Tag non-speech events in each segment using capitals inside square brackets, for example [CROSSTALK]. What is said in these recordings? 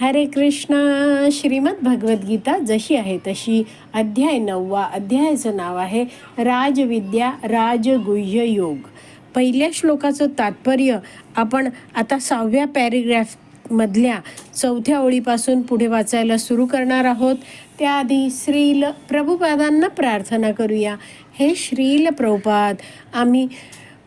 हरे कृष्ण श्रीमद भगवद्गीता जशी आहे तशी. अध्याय नववा अध्यायाचं नाव आहे राजविद्या राजगुह्य योग. पहिल्या श्लोकाचं तात्पर्य आपण आता सहाव्या पॅरेग्राफ मधल्या चौथ्या ओळीपासून पुढे वाचायला सुरू करणार आहोत. त्याआधी श्रील प्रभुपादांना प्रार्थना करूया. हे श्रील प्रभुपाद आम्ही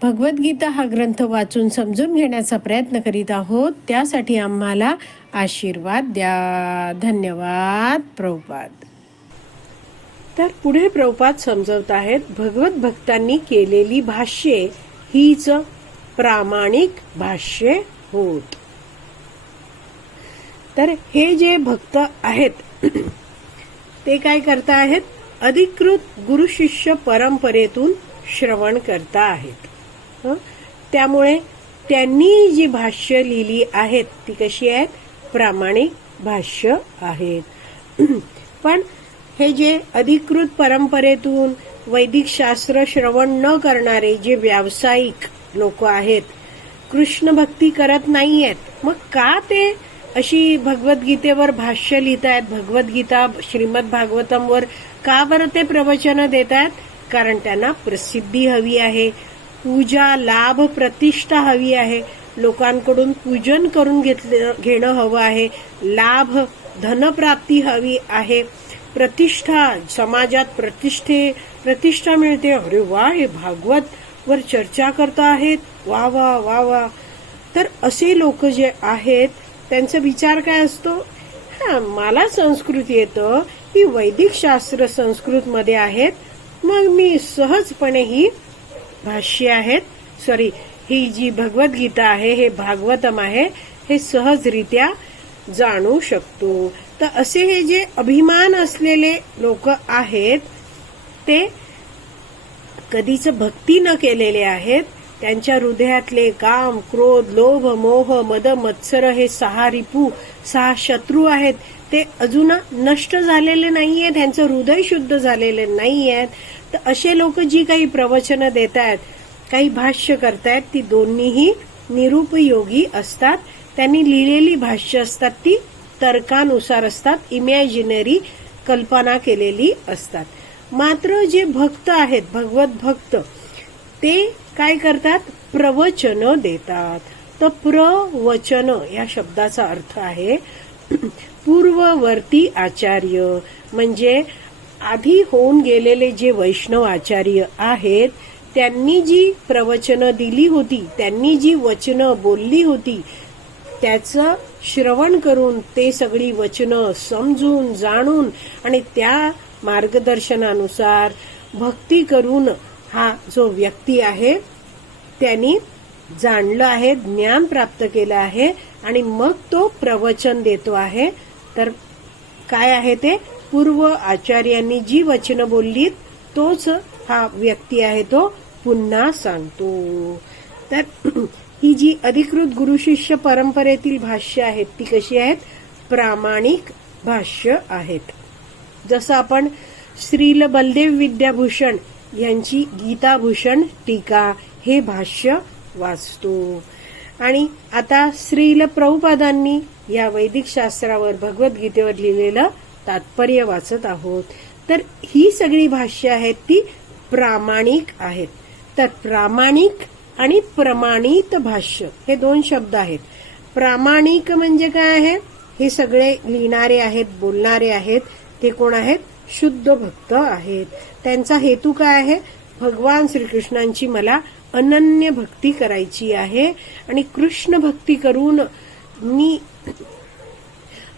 भगवद्गीता हा ग्रंथ वाचून समजून घेण्याचा प्रयत्न करीत आहोत. त्यासाठी आम्हाला आशीर्वाद द्या. धन्यवाद प्रभुपाद. तर पुढे प्रभुपाद समजवत आहेत भगवत भक्तांनी केलेली भाष्ये हीच प्रामाणिक भाष्ये होत. तर हे जे भक्त आहेत [CLEARS THROAT] ते काय करता आहेत? अधिकृत गुरु शिष्य परंपरेतून श्रवण करता आहेत. त्यामुळे त्यांनी जी भाष्य लिहिली आहेत ती कशी आहेत? प्रामाणिक भाष्य आहेत. [CLEARS THROAT] पण हे जे अधिकृत परंपरेतून वैदिक शास्त्र श्रवण न करणारे जे व्यावसायिक लोक आहेत कृष्ण भक्ती करत नाहीयेत. मग का ते अशी भगवद्गीतेवर भाष्य लिहित आहेत भगवद्गीता श्रीमद भागवतमवर का बरं ते प्रवचन देत आहेत कारण त्यांना प्रसिद्धी हवी आहे. पूजा लाभ प्रतिष्ठा हवी आहे. लोकांकडून पूजन करून घेतलं घेणं हवं आहे. लाभ धनप्राप्ती हवी आहे. प्रतिष्ठा समाजात प्रतिष्ठे प्रतिष्ठा मिळते. अरे वा हे भागवत वर चर्चा करता आहेत. वा वा वा वा. तर असे लोक जे आहेत त्यांचा विचार काय असतो? हा मला संस्कृत येतं. ही वैदिक शास्त्र संस्कृत मध्ये आहेत. मग मी सहजपणे ही भाष्य आहेत. सॉरी ही जी भगवद्गीता आहे हे भागवतम आहे हे सहजरित्या जाणू शकतो. तर असे हे जे अभिमान असलेले लोक आहेत ते कधीच भक्ती न केलेले आहेत. त्यांच्या हृदयातले काम क्रोध लोभ मोह मद मत्सर हे सहा रिपू सहा शत्रू आहेत. ते अजून नष्ट झालेले नाहीये त्यांचं हृदय शुद्ध झालेले नाही आहेत तर असे लोक जी काही प्रवचनं देत आहेत काही भाष्य करतायत ती दोन्हीही निरुपयोगी असतात. त्यांनी लिहिलेली भाष्य असतात ती तर्कानुसार असतात इमॅजिनरी कल्पना केलेली असतात. मात्र जे भक्त आहेत भगवत भक्त ते काय करतात? प्रवचन देतात. तर प्रवचन या शब्दाचा अर्थ आहे पूर्ववर्ती आचार्य. म्हणजे आधी होऊन गेलेले जे वैष्णव आचार्य आहेत त्यांनी जी प्रवचनं दिली होती त्यांनी जी वचनं बोलली होती त्याचं श्रवण करून ते सगळी वचनं समजून जाणून आणि त्या मार्गदर्शनानुसार भक्ती करून हा जो व्यक्ती आहे त्यांनी जाणलं आहे ज्ञान प्राप्त केलं आहे आणि मग तो प्रवचन देतो आहे. तर काय आहे ते? पूर्व आचार्यांनी जी वचनं बोलली तोच हा व्यक्ती आहे तो पुन्हा सांगतो तर [CLEARS THROAT] ही जी अधिकृत गुरु शिष्य परंपरेतील भाष्य आहेत ती कशी आहेत? प्रामाणिक भाष्य आहेत. जसं आपण श्रील बलदेव विद्याभूषण यांची गीताभूषण टीका हे भाष्य वाचतो. आणि आता श्रील प्रभुपादांनी या वैदिक शास्त्रावर भगवद्गीतेवर लिहिलेलं तात्पर्य वाचत आहोत. तर ही सगळी भाष्य आहेत ती प्रामाणिक आहेत. तर प्रामाणिक आणि प्रमाणित भाष्य हे दोन शब्द आहेत. प्रामाणिक म्हणजे काय आहे? हे सगळे लिहिणारे आहेत बोलणारे आहेत ते कोण आहेत? शुद्ध भक्त आहेत. त्यांचा हेतू काय आहे? भगवान श्रीकृष्णांची मला अनन्य भक्ती करायची आहे आणि कृष्ण भक्ती करून मी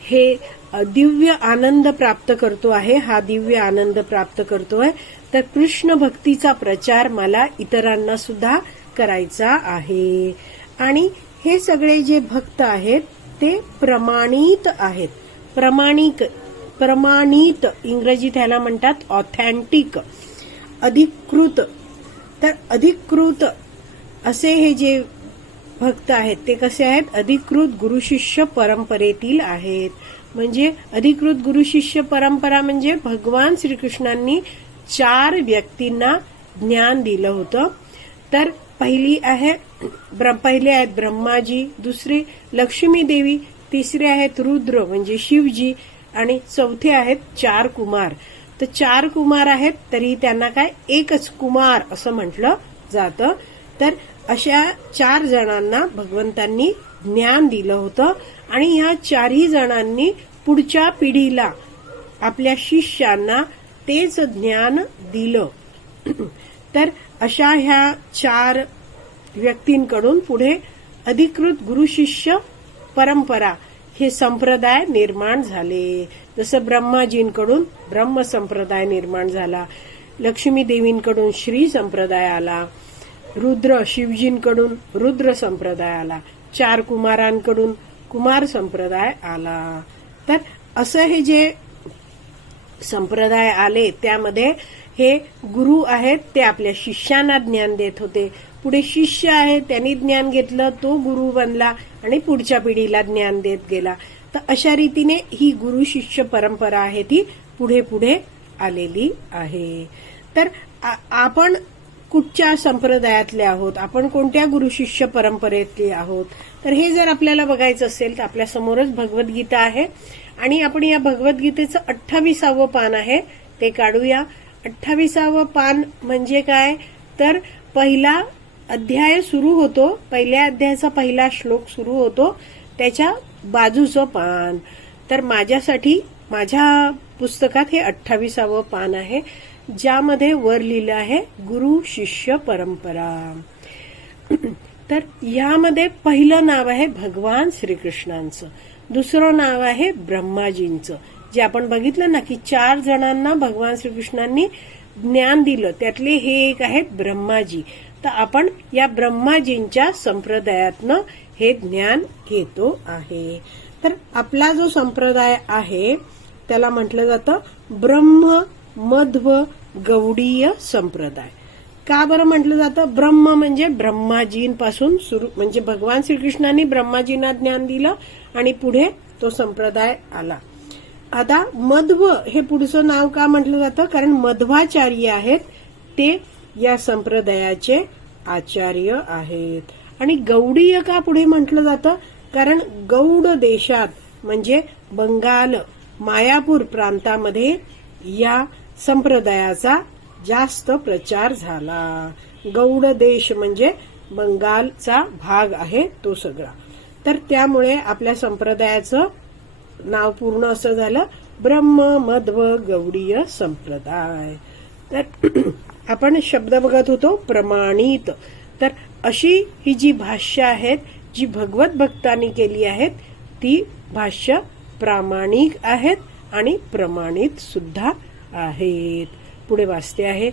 हे दिव्य आनंद प्राप्त करतो आहे हा दिव्य आनंद प्राप्त करतो आहे तर कृष्ण भक्तीचा प्रचार मला इतरांना सुद्धा करायचा आहे. आणि हे सगळे जे भक्त आहेत ते प्रमाणित आहेत. प्रमाणिक प्रमाणित इंग्रजीत ह्याला म्हणतात ऑथेंटिक अधिकृत. तर अधिकृत असे हे जे भक्त आहेत. ते कसे आहेत? अधिकृत गुरुशिष्य परंपरेतील आहेत. म्हणजे अधिकृत गुरुशिष्य परंपरा म्हणजे भगवान श्रीकृष्णांनी चार व्यक्तींना ज्ञान दिलं होतं. तर पहिली आहे ब्र- पहिले आहेत ब्रह्माजी दुसरे लक्ष्मी देवी तिसरे आहेत रुद्र म्हणजे शिवजी आणि चौथे आहेत चार कुमार. तर चार कुमार आहेत तरी त्यांना काय? एकच कुमार असं म्हटलं जातं. तर अशा चार जणांना भगवंतांनी ज्ञान दिलं होतं आणि ह्या चारही जणांनी पुढच्या पिढीला आपल्या शिष्यांना तेच ज्ञान दिलं. [CLEARS THROAT] तर अशा ह्या चार व्यक्तींकडून पुढे अधिकृत गुरु शिष्य परंपरा हे संप्रदाय निर्माण झाले. जसं ब्रह्माजींकडून ब्रह्म संप्रदाय निर्माण झाला. लक्ष्मी देवींकडून श्री संप्रदाय आला. रुद्र शिवजींकडून रुद्र संप्रदाय आला चार कुमारांकडून कुमार संप्रदाय आला. तर असं हे जे संप्रदाय आले त्यामध्ये हे गुरु आहेत ते आपल्या शिष्यांना ज्ञान देत होते. पुढे शिष्य आहे त्यांनी ज्ञान घेतलं तो गुरु बनला आणि पुढच्या पिढीला ज्ञान देत गेला. तर अशा रीतीने ही गुरु शिष्य परंपरा आहे ती पुढे पुढे आलेली आहे. तर आ- आपण कुठच्या संप्रदायातले आहोत आपण कोणत्या गुरु शिष्य परंपरेतले आहोत तर हे जर आपल्याला बघायचं असेल तर आपल्या समोरच भगवद्गीता आहे. आणि आपण या भगवद्गीतेचं अठ्ठावीसावं पान आहे ते काढूया. अठ्ठावीसावं पान म्हणजे काय? तर पहिला अध्याय सुरू होतो पहिल्या अध्यायाचा पहिला श्लोक सुरू होतो त्याच्या बाजूचं पान. तर माझ्यासाठी माझ्या पुस्तकात हे अठ्ठावीसावं पान आहे. ज्यामध्ये वर लिहिलं आहे गुरु शिष्य परंपरा. [CLEARS THROAT] तर यामध्ये पहिलं नाव आहे भगवान श्रीकृष्णांचं. दुसरं नाव आहे ब्रह्माजींचं. जे आपण बघितलं ना की चार जणांना भगवान श्रीकृष्णांनी ज्ञान दिलं त्यातले हे एक आहे ब्रह्माजी. तर आपण या ब्रह्माजींच्या संप्रदायातनं हे ज्ञान घेतो आहे. तर आपला जो संप्रदाय आहे त्याला म्हटलं जातं ब्रह्म मध्व गौडीय संप्रदाय. का बरं म्हटलं जातं? ब्रह्म म्हणजे ब्रह्माजींपासून सुरू म्हणजे भगवान श्रीकृष्णांनी ब्रह्माजींना ज्ञान दिलं आणि पुढे तो संप्रदाय आला. आता मध्व हे पुढचं नाव का म्हटलं जातं? कारण मध्वाचार्य आहेत ते या संप्रदायाचे आचार्य आहेत. आणि गौडीय का पुढे म्हटलं जातं? कारण गौड देशात म्हणजे बंगाल मायापूर प्रांतामध्ये या संप्रदायाचा जास्त प्रचार झाला. गौड देश म्हणजे बंगालचा भाग आहे तो सगळा. तर त्यामुळे आपल्या संप्रदायाचं नाव पूर्ण असं झालं. ब्रह्म मध्व गौडीय संप्रदाय. तर [CLEARS THROAT] आपण शब्द बघत होतो प्रमाणित. तर अशी ही जी भाष्य आहेत जी भगवत भक्तांनी केली आहेत ती भाष्य प्रामाणिक आहेत आणि प्रमाणित सुद्धा आहेत. पुढे वाचते आहे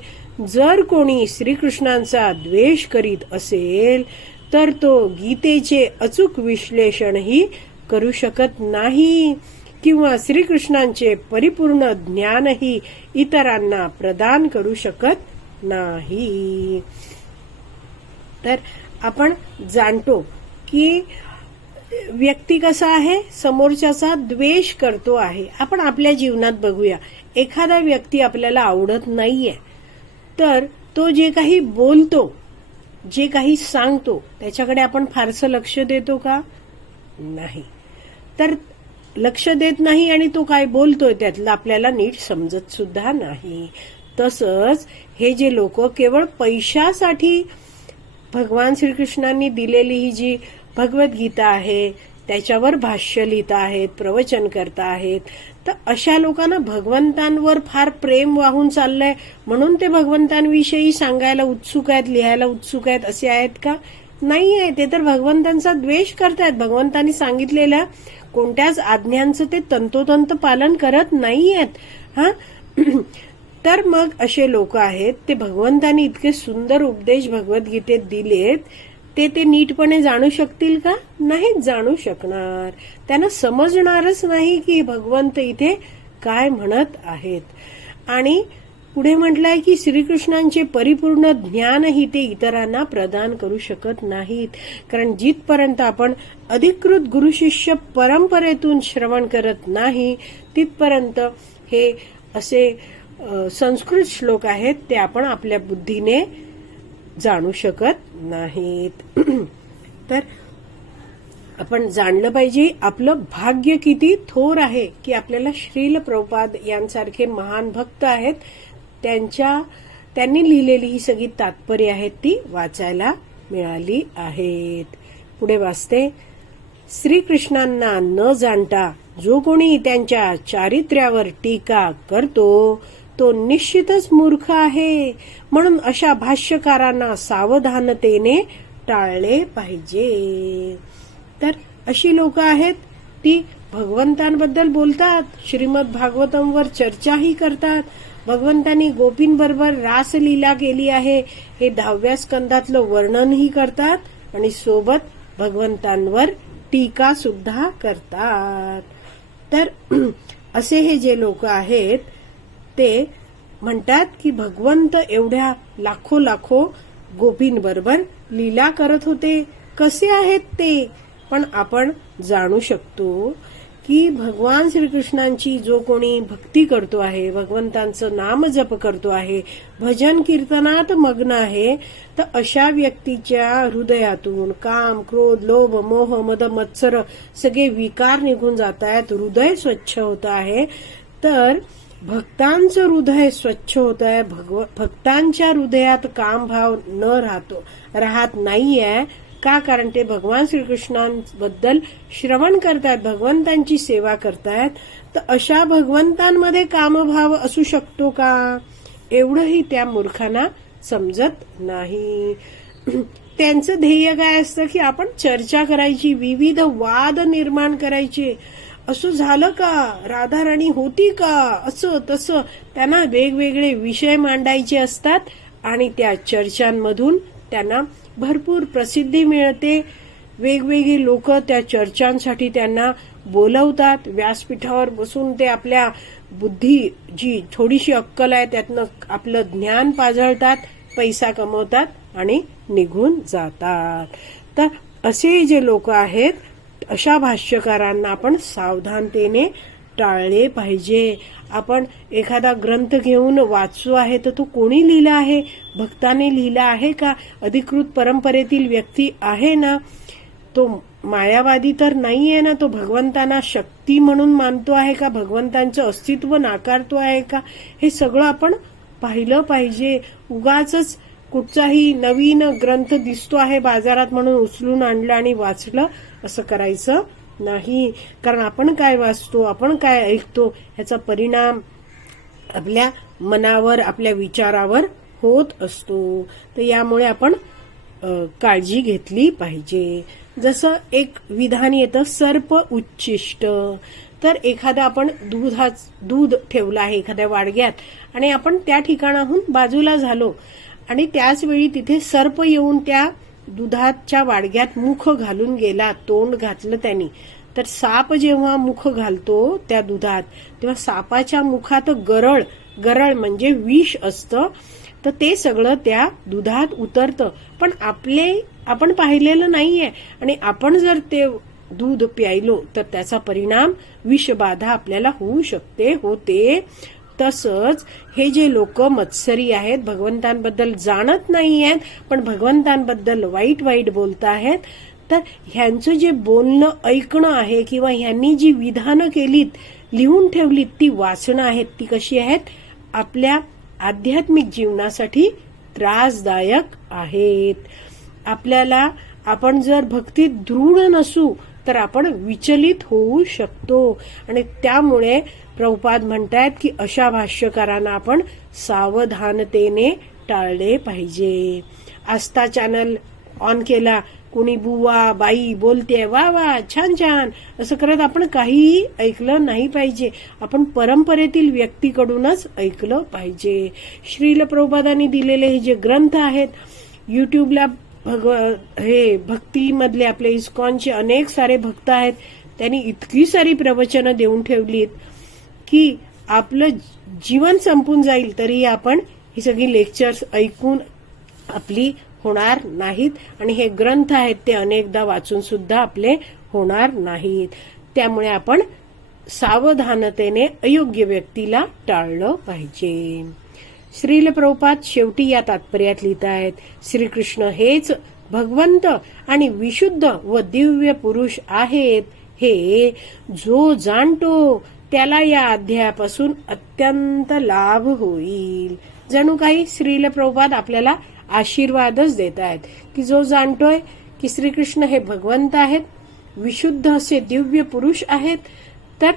जर कोणी श्रीकृष्णांचा द्वेष करीत असेल तर तो गीतेचे अचूक विश्लेषणही करू शकत नाही किंवा श्रीकृष्णांचे परिपूर्ण ज्ञानही इतरांना प्रदान करू शकत नाही. तर आपण जाणतो की व्यक्ती कसा आहे समोरच्याचा द्वेष करतो आहे. आपण आपल्या जीवनात बघूया. एखादा व्यक्ती आपल्याला आवडत नाहीये तर तो जे काही बोलतो जे काही सांगतो त्याच्याकडे आपण फारसं लक्ष देतो का? नाही. तर लक्ष देत नाही आणि तो काय बोलतोय त्यातलं आपल्याला नीट समजत सुद्धा नाही. तसंच हे जे लोक केवळ पैशासाठी भगवान श्रीकृष्णांनी दिलेली ही जी भगवद्गीता आहे त्याच्यावर भाष्य लिहित आहेत प्रवचन करता आहेत. तर अशा लोकांना भगवंतांवर फार प्रेम वाहून चाललंय. म्हणून ते भगवंतांविषयी सांगायला उत्सुक आहेत लिहायला उत्सुक आहेत असे आहेत का? नाही आहे ते तर भगवंतांचा द्वेष करतायत. भगवंतांनी सांगितलेल्या कोणत्याच आज्ञांचं ते तंतोतंत पालन करत नाही आहेत हा? तर मग असे लोक आहेत ते भगवंतांनी इतके सुंदर उपदेश भगवद्गीतेत दिलेत ते ते नीटपणे जाणू शकतील का? नाहीच जाणू शकणार. त्यांना समजणारच नाही की भगवंत इथे काय म्हणत आहेत. आणि पुढे म्हटलंय की श्रीकृष्णांचे परिपूर्ण ज्ञानही ते इतरांना प्रदान करू शकत नाहीत. कारण जिथपर्यंत आपण अधिकृत गुरुशिष्य परंपरेतून श्रवण करत नाही तिथपर्यंत हे असे संस्कृत श्लोक आहेत ते आपण आपल्या बुद्धीने जाणू शकत नाहीत. तर आपण जाणलं पाहिजे आपलं भाग्य किती थोर आहे की आपल्याला श्रील प्रभुपाद यांसारखे महान भक्त आहेत. त्यांच्या त्यांनी लिहिलेली ही सगळी तात्पर्य आहेत ती वाचायला मिळाली आहेत. पुढे वाचते श्रीकृष्णांना न जाणता जो कोणी त्यांच्या चारित्र्यावर टीका करतो तो निश्चितच मूर्ख आहे. म्हणून अशा भाष्यकारांना सावधानतेने टाळले पाहिजे. तर अशी लोक आहेत ती भगवंतांबद्दल बोलतात श्रीमद भागवतमवर चर्चाही करतात. भगवंतांनी गोपींबरोबर रासलीला केली आहे हे दहाव्या स्कंदातलं वर्णनही करतात आणि सोबत भगवंतांवर टीका सुद्धा करतात. तर [CLEARS THROAT] असे हे जे लोक आहेत ते म्हणतात की भगवंत एवढ्या लाखो लाखो गोपींबरोबर लीला करत होते. कसे आहेत ते? पण आपण जाणू शकतो की भगवान श्रीकृष्णांची जो कोणी भक्ती करतो आहे भगवंतांचं नाम जप करतो आहे भजन कीर्तनात मग्न आहे तर अशा व्यक्तीच्या हृदयातून काम क्रोध लोभ मोह मद मत्सर सगळे विकार निघून जात आहेत हृदय स्वच्छ होत आहे. तर भक्तांचं हृदय स्वच्छ होत आहे भगव भक्तांच्या हृदयात काम भाव न राहतो राहत नाहीये. का? कारण ते भगवान श्रीकृष्णांबद्दल श्रवण करतात भगवंतांची सेवा करतायत. तर अशा भगवंतांमध्ये कामभाव असू शकतो का? एवढंही त्या मूर्खांना समजत नाही. त्यांचं ध्येय काय असतं की आपण चर्चा करायची विविध वाद निर्माण करायचे. असं झालं का? राधाराणी होती का? असं तसं. त्यांना वेगवेगळे विषय मांडायचे असतात आणि त्या चर्चांमधून त्यांना भरपूर प्रसिद्धी मिळते. वेगवेगळी लोक त्या चर्चांसाठी त्यांना बोलवतात. व्यासपीठावर बसून ते आपल्या बुद्धी जी थोडीशी अक्कल आहे त्यातनं आपलं ज्ञान पाजळतात पैसा कमवतात आणि निघून जातात. तर असे जे लोक आहेत अशा भाष्यकारांना आपण सावधानतेने टाळले पाहिजे. आपण एखादा ग्रंथ घेऊन वाचू आहे तर तो कोणी लिहिला आहे? भक्ताने लिहिला आहे का? अधिकृत परंपरेतील व्यक्ती आहे ना? तो मायावादी तर नाही आहे ना? तो भगवंतांना शक्ती म्हणून मानतो आहे का? भगवंतांचं अस्तित्व नाकारतो आहे का? हे सगळं आपण पाहिलं पाहिजे. उगाच कुठचाही नवीन ग्रंथ दिसतो आहे बाजारात म्हणून उचलून आणलं आणि वाचलं असं करायचं नाही. कारण आपण काय वाचतो आपण काय ऐकतो ह्याचा परिणाम आपल्या मनावर आपल्या विचारावर होत असतो. तर यामुळे आपण काळजी घेतली पाहिजे. जसं एक विधान येतं सर्प उच्चिष्ट तर एखादा आपण दुधा दूध ठेवलं आहे एखाद्या वाडग्यात आणि आपण त्या ठिकाणाहून बाजूला झालो आणि त्याचवेळी तिथे सर्प येऊन त्या दुधाच्या वाडग्यात मुख घालून गेला तोंड घातलं त्यांनी. तर साप जेव्हा मुख घालतो त्या दुधात तेव्हा सापाच्या मुखात गरळ गरळ म्हणजे विष असतं. तर ते सगळं त्या दुधात उतरतं. पण आपले आपण पाहिलेलं नाहीये. आणि आपण जर ते दूध प्यायलो तर त्याचा परिणाम विषबाधा आपल्याला होऊ शकते होते. तसंच हे जे लोक मत्सरी आहेत भगवंतांबद्दल जाणत नाही आहेत पण भगवंतांबद्दल वाईट वाईट बोलत आहेत तर ह्यांचं जे बोलणं ऐकणं आहे किंवा ह्यांनी जी विधानं केलीत लिहून ठेवलीत ती वाचणं आहेत ती कशी आहेत? आपल्या आध्यात्मिक जीवनासाठी त्रासदायक आहेत. आपल्याला आपण जर भक्तीत दृढ नसू तर आपण विचलित होऊ शकतो. आणि त्यामुळे प्रभुपाद म्हणतायत की अशा भाष्यकारांना आपण सावधानतेने टाळले पाहिजे. आस्था चॅनल ऑन केला कुणी बुवा बाई बोलते वा वा छान छान. असं करत आपण काहीही ऐकलं नाही पाहिजे. आपण परंपरेतील व्यक्तीकडूनच ऐकलं पाहिजे. श्रील प्रभुपादांनी दिलेले हे जे ग्रंथ आहेत युट्यूबला भगव हे भक्तीमधले आपले इस्कॉनचे अनेक सारे भक्त आहेत त्यांनी इतकी सारी प्रवचनं देऊन ठेवलीत. की आपलं जीवन संपून जाईल तरी आपण ही सगळी लेक्चर्स ऐकून आपली होणार नाहीत. आणि हे ग्रंथ आहेत ते अनेकदा वाचून सुद्धा आपले होणार नाहीत. त्यामुळे आपण सावधानतेने अयोग्य व्यक्तीला टाळलं पाहिजे. श्रील प्रभुपाद शेवटी या तात्पर्यात लिहित आहेत श्रीकृष्ण हेच भगवंत आणि विशुद्ध व दिव्य पुरुष आहेत. हे जो जाणतो त्याला या अध्यायापासून अत्यंत लाभ होईल. जणू काही श्रील प्रभुपाद आपल्याला आशीर्वादच देत आहेत की जो जाणतोय की श्रीकृष्ण हे भगवंत आहेत विशुद्ध असे दिव्य पुरुष आहेत तर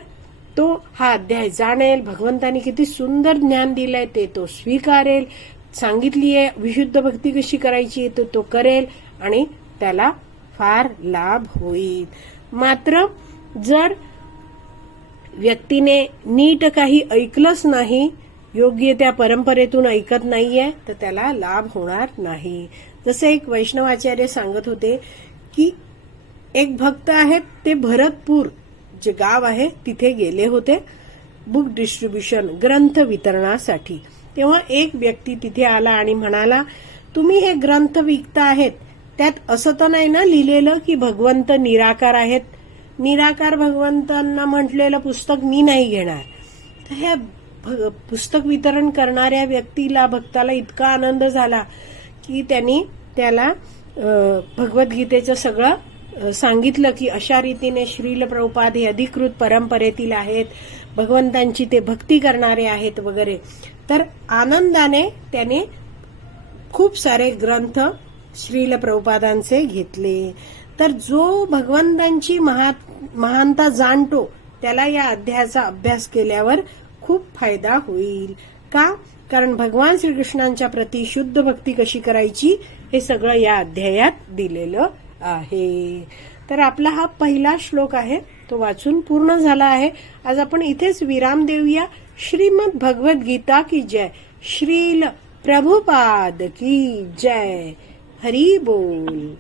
तो हा अध्याय जाणेल भगवंतानी किती सुंदर ज्ञान दिलंय ते तो स्वीकारेल सांगितली आहे विशुद्ध भक्ती कशी करायची तो तो करेल आणि त्याला फार लाभ होईल. मात्र जर व्यक्तीने नीट काही ऐकलंच नाही योग्य त्या परंपरेतून ऐकत नाहीये तर त्याला लाभ होणार नाही. जसे एक वैष्णवाचार्य सांगत होते की एक भक्त आहेत ते भरतपूर जे गाव आहे तिथे गेले होते बुक डिस्ट्रीब्युशन ग्रंथ वितरणासाठी. तेव्हा एक व्यक्ती तिथे आला आणि म्हणाला तुम्ही हे ग्रंथ विकता आहेत त्यात असं तर नाही ना लिहिलेलं की भगवंत निराकार आहेत निराकार भगवंतांना म्हटलेलं पुस्तक मी नाही घेणार. तर ह्या भ- पुस्तक वितरण करणाऱ्या व्यक्तीला भक्ताला इतका आनंद झाला की त्यांनी त्याला भगवद्गीतेचं सगळं सांगितलं की अशा रीतीने श्रील प्रभुपाद हे अधिकृत परंपरेतील आहेत भगवंतांची ते भक्ती करणारे आहेत वगैरे. तर आनंदाने त्याने खूप सारे ग्रंथ श्रील प्रभुपादांचे घेतले. तर जो भगवंतांची महा महानता जाणतो त्याला या अध्यायाचा अभ्यास केल्यावर खूप फायदा होईल. का? कारण भगवान श्रीकृष्णांच्या प्रती शुद्ध भक्ती कशी करायची हे सगळं या अध्यायात दिलेलं आहे. तर आपला हा पहिला श्लोक आहे तो वाचून पूर्ण झाला आहे. आज आपण इथेच विराम देऊया. श्रीमद भगवत गीता की जय. श्रील प्रभुपाद की जय. हरी बोल.